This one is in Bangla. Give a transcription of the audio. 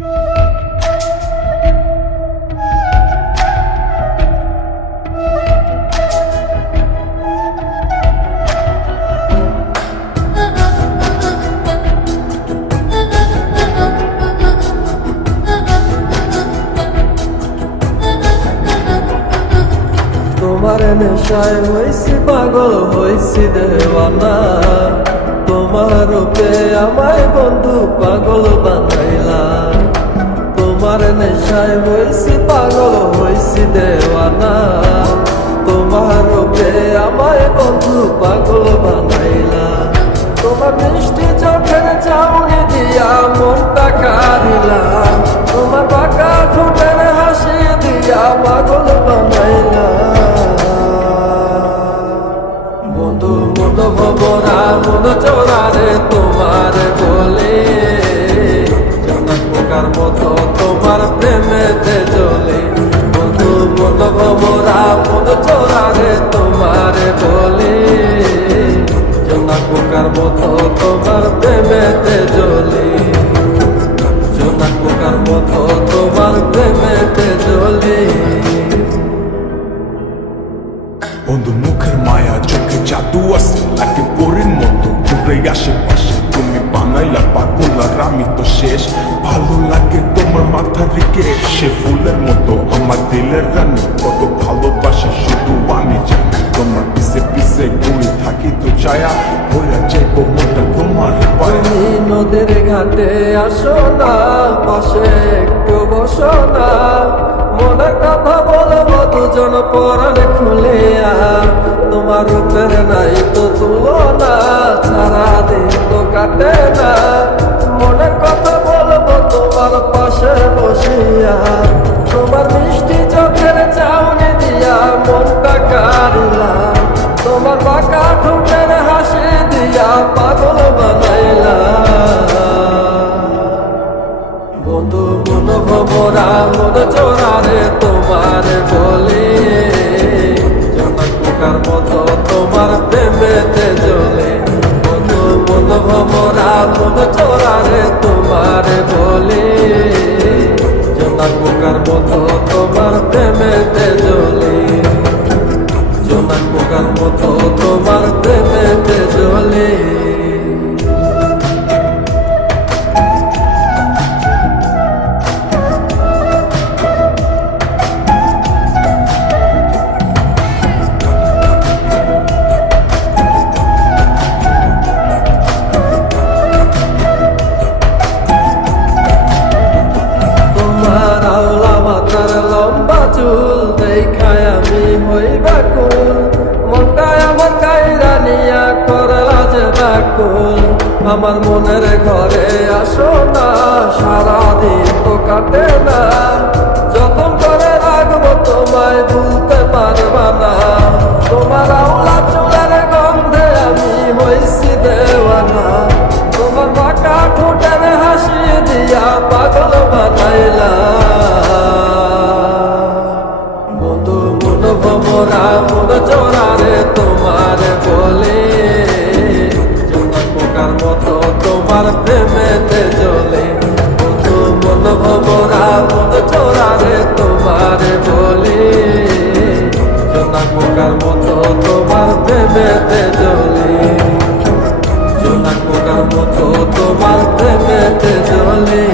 তোমার নেশায় হইছি পাগল, হইছি দেওয়ানা। তোমার রূপে আমায় বন্ধু পাগল বানাইলা। তোমার নেশায় হইছি পাগল, হইছি দেওয়ানা। তোমার রূপে আমায় বন্ধু পাগল বানাইলা। তোমার মিষ্টি চোখের চাউনি দিয়া মনটা কারিলা। তোমার বাঁকা ঠোঁটের হাসি দিয়া পাগল বানাইলা। বন্ধু মন ভবরা মন চোরারে তোমার বলে, জনক পোকার মতো তোমার প্রেমেতে চলে। বন্ধু মন ভবরা মন চোরারে তোমার বলে, জনক পোকার মতো তোমার প্রেমেতে চলে। জনক পোকার মতো তোমার প্রেমেতে চলে। বন্ধু মুখের মায়া চোখে জাদু আছে, লাগে পরীর মতো ঘুরে আশেপাশে। তুমি বানাইলা পাগল আর আমি তো শেষ। ভালো লাগে তোমার মাথা রেখে সে ফুলের মতো আমার দিলের রানী। কত ভালোবাসা শুধু আমি জানি। তোমার পিছে পিছে ঘুরে থাকি তো ছায়া ভরা যাইবো মনটা তোমার পায়ে। তুমি নদীর ঘাটে আসো না, পাশে একটু বসো না। মনের কথা বলবো দুজন পরাণ খুলিয়া। তোমার রূপের নাই তো তুলনা, সারাদিন তো কাটে না। মনের কথা বলবো তোমার পাশে বসিয়া। তোমার মিষ্টি চোখের চাউনি দিয়া মনটা কারিলা। তোমার বাঁকা ঠোঁটের হাসি দিয়া পাগল বানাইলা। বন্ধু মন ভবরা মন চোরারে তোমার বলে, জনক পোকার মতো তোমার প্রেমেতে চলে। বন্ধু মন ভবরা মন চোরারে তোমার বলে, জনক পোকার মতো তোমার প্রেমেতে চলে। জনক পোকার মতো তোমার প্রেমেতে চলে। তোমার আওলা মাথার লম্বা চুল দেখায় আমি হই বাকুল। মনটায় আমার কাইরা নিয়া করলা যে বাকুল। আমার মনের ঘরে আসো না, সারাদিন তো কাটে না। যতন করে রাখবো তোমায় ভুলতে পারবা না। তোমার আওলা চুলের গন্ধে আমি হইছি দেওয়ানা। তোমার বাঁকা ঠোঁটের হাসি দিয়া পাগল বানাইলা। বন্ধু মন ভবরা মন চোরারে তোমার বলে, জনক পোকার মতো তোমার প্রেমেতে চলে। বন্ধু মন ভবরা মন চোরারে তোমার বলে, জনক পোকার মতো তোমার প্রেমেতে চলে। জনক পোকার মতো তোমার প্রেমেতে চলে।